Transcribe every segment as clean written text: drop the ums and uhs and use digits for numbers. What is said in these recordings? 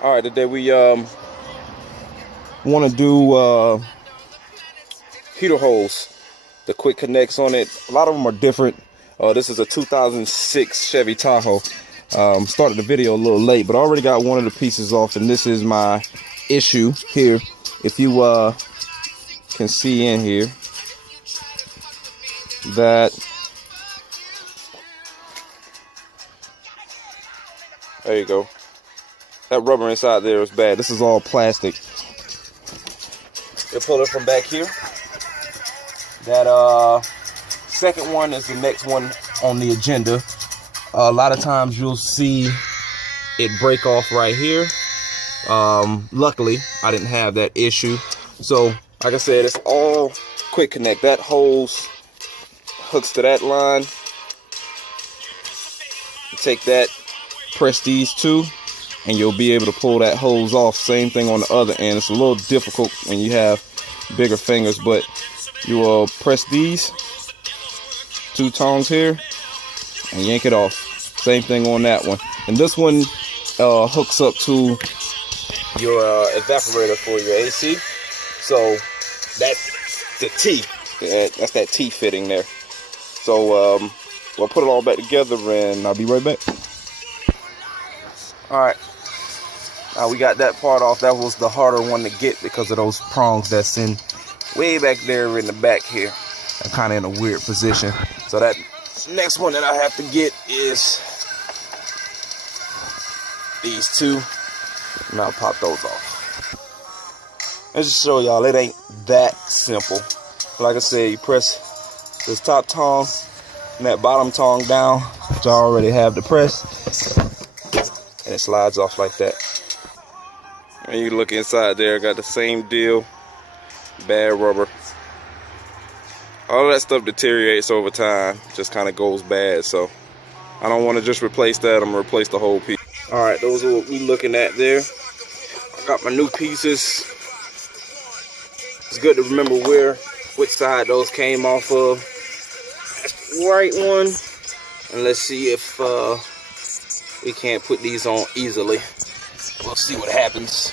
All right, today we want to do heater holes, the quick connects on it. A lot of them are different. This is a 2006 Chevy Tahoe. Started the video a little late, but I already got one of the pieces off, and this is my issue here. If you can see in here that there you go. That rubber inside there is bad. This is all plastic. You pull it from back here. That second one is the next one on the agenda. A lot of times you'll see it break off right here. Luckily, I didn't have that issue. So, like I said, it's all quick connect. That hose hooks to that line. You take that, press these two, and you'll be able to pull that hose off. Same thing on the other end. It's a little difficult when you have bigger fingers, but you will press these two tongs here and yank it off. Same thing on that one. And this one hooks up to your evaporator for your AC. So that's the T. That's that T fitting there. So we'll put it all back together and I'll be right back. All right. We got that part off. That was the harder one to get because of those prongs that's in way back there in the back here. I'm kind of in a weird position. So that next one that I have to get is these two. And I'll pop those off. Let's just show y'all it ain't that simple. Like I said, you press this top tong and that bottom tong down, which I already have to press, and it slides off like that. And you look inside there, got the same deal. Bad rubber. All of that stuff deteriorates over time, just kind of goes bad. So I don't want to just replace that. I'm gonna replace the whole piece. All right, those are what we looking at there. I got my new pieces. It's good to remember which side those came off of. That's the right one. And let's see if we can't put these on easily. We'll see what happens.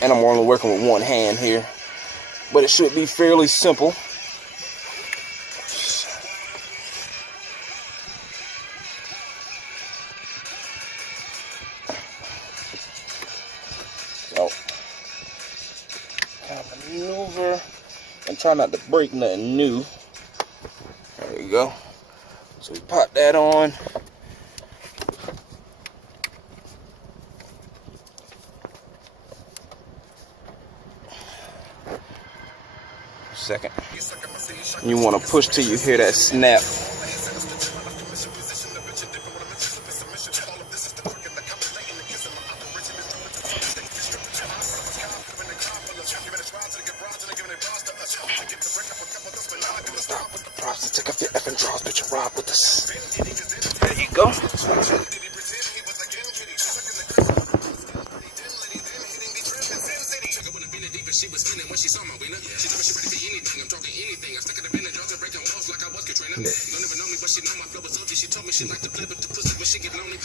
And I'm only working with one hand here, but it should be fairly simple. So, kind of maneuver and try not to break nothing new. There you go. So we pop that on. Second. You want to push till you hear that snap. Take off your effing drawers, bitch, and ride with us. There you go. She was spinning when she saw my winner. She told me she ready for anything. I'm talking anything. I stuck in the bin and drugs and breaking walls like I was Katrina. Don't even know me, but she know my flow was OG. She told me she liked to play with the pussy when she get lonely.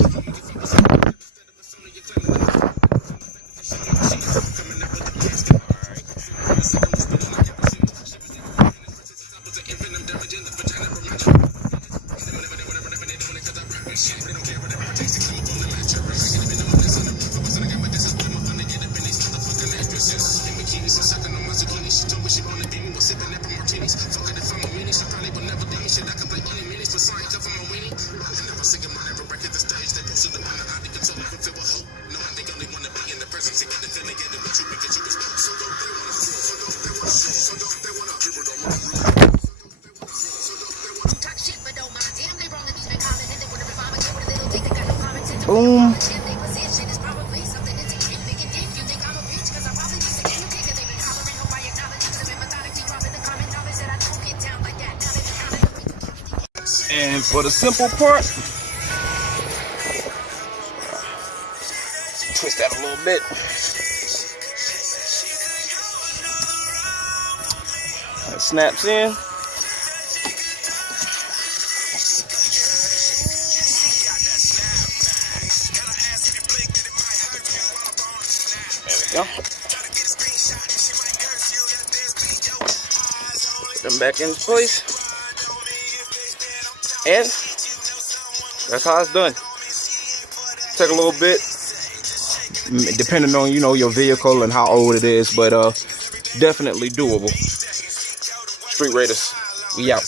Boom. And for the simple part, twist that a little bit. It snaps in. Yeah. Put them back in place. And that's how it's done. Take a little bit, depending on, you know, your vehicle and how old it is, but definitely doable. Street Raiders, we out.